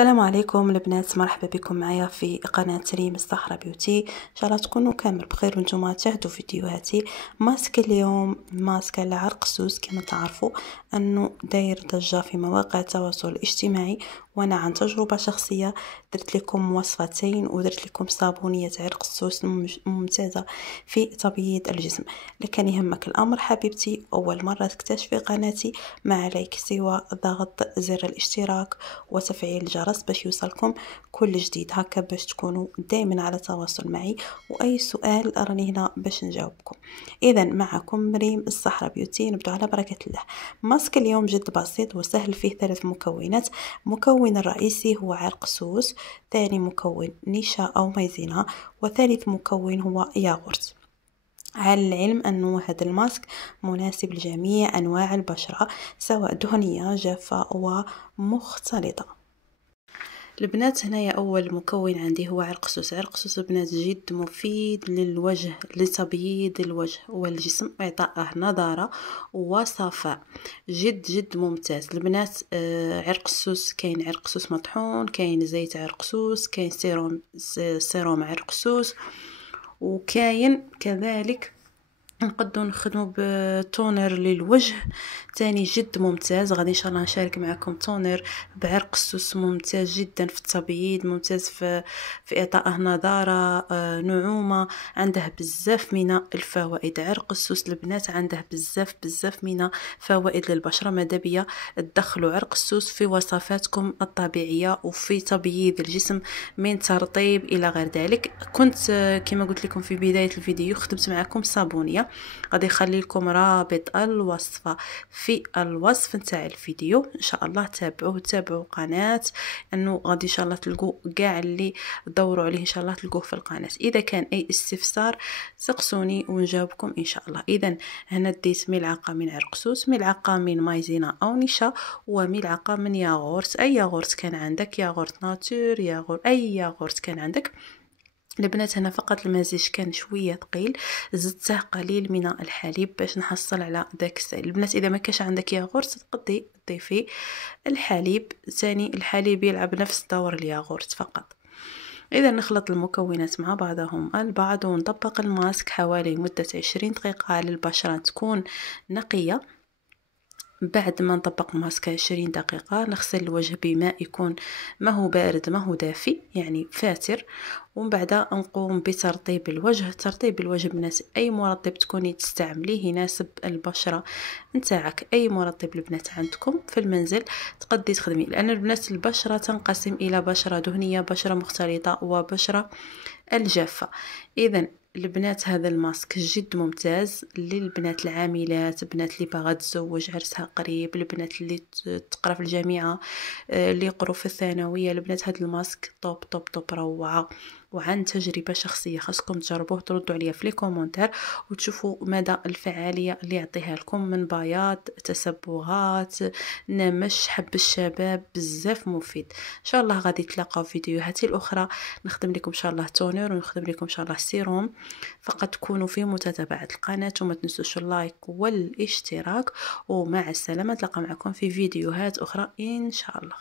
السلام عليكم البنات، مرحبا بكم معايا في قناه ريم الصحراء بيوتي. ان شاء الله تكونوا كامل بخير وانتم تشاهدوا فيديوهاتي. ماسك اليوم ماسك على عرق السوس، كما تعرفوا انه داير ضجه في مواقع التواصل الاجتماعي، وانا عن تجربه شخصيه درت لكم وصفتين ودرت لكم صابونيه عرق السوس ممتازه في تبييض الجسم. لكن يهمك الامر حبيبتي، اول مره تكتشفي قناتي ما عليك سوى ضغط زر الاشتراك وتفعيل الجرس باش يوصلكم كل جديد، هكا باش تكونوا دائما على تواصل معي، واي سؤال راني هنا باش نجاوبكم. اذا معكم ريم الصحراء بيوتي، نبدأ على بركه الله. ماسك اليوم جد بسيط وسهل، فيه 3 مكونات. المكون الرئيسي هو عرق سوس، ثاني مكون نشا او مايزينا، وثالث مكون هو ياغورت. على العلم أنه هذا الماسك مناسب لجميع أنواع البشرة، سواء دهنية جافة ومختلطة. البنات هنايا اول مكون عندي هو عرق سوس. عرق سوس البنات جد مفيد للوجه، لتبييض الوجه والجسم، اعطائه نضاره وصفاء، جد ممتاز البنات. عرق السوس كاين عرق سوس مطحون، كاين زيت عرق سوس، كاين سيروم عرق سوس، وكاين كذلك نقدروا نخدموا بتونر للوجه تاني جد ممتاز. غادي ان شاء الله نشارك معكم تونر بعرق السوس ممتاز جدا في التبييض، ممتاز في اعطائه نضاره، نعومه، عنده بزاف من الفوائد. عرق السوس البنات عنده بزاف من فوائد للبشره. ماذا بيا تدخلوا عرق السوس في وصفاتكم الطبيعيه وفي تبييض الجسم من ترطيب الى غير ذلك. كنت كما قلت لكم في بدايه الفيديو خدمت معكم صابونيه، غادي نخلي لكم رابط الوصفه في الوصف نتاع الفيديو. ان شاء الله تابعوا قناه، انه غادي ان شاء الله تلقوا كاع اللي دوروا عليه ان شاء الله تلقوه في القناه. اذا كان اي استفسار سقسوني ونجاوبكم ان شاء الله. اذا هنا ديت ملعقه من عرق سوس، ملعقه من مايزينا او نشا، وملعقه من ياغورت. اي ياغورت كان عندك، ياغورت ناتور، ياغورت اي ياغورت كان عندك. البنات هنا فقط المزيج كان شويه ثقيل، زدته قليل من الحليب باش نحصل على داك السائل. البنات اذا ما كاش عندك ياغورت تقدري تضيفي الحليب ثاني، الحليب يلعب نفس دور الياغورت فقط. اذا نخلط المكونات مع بعضهم البعض ونطبق الماسك حوالي مده 20 دقيقه على البشره تكون نقيه. بعد ما نطبق الماسك 20 دقيقة نغسل الوجه بماء يكون ما هو بارد ما هو دافي، يعني فاتر، ومن بعد نقوم بترطيب الوجه. ترطيب الوجه بنات اي مرطب تكوني تستعمليه يناسب البشره نتاعك. اي مرطب البنات عندكم في المنزل تقدري تخدمي، لان البنات البشره تنقسم الى بشره دهنيه، بشره مختلطه، وبشره الجافه. اذا البنات هذا الماسك جد ممتاز للبنات العاملات، بنات اللي باغا تزوج عرسها قريب، البنات اللي تقرا في الجامعه، اللي يقروا في الثانويه. البنات هذا الماسك توب روعه، وعن تجربه شخصيه خاصكم تجربوه، تردوا عليا في لي كومونتير وتشوفوا مدى الفعاليه اللي يعطيها لكم من بياض، تسبغات، نمش، حب الشباب، بزاف مفيد. ان شاء الله غادي تلاقاو فيديوهاتي الاخرى نخدم لكم ان شاء الله تونر، ونخدم لكم ان شاء الله سيروم. فقط تكونوا في متابعه القناه وما تنسوش اللايك والاشتراك، ومع السلامه. نتلاقى معكم في فيديوهات اخرى ان شاء الله.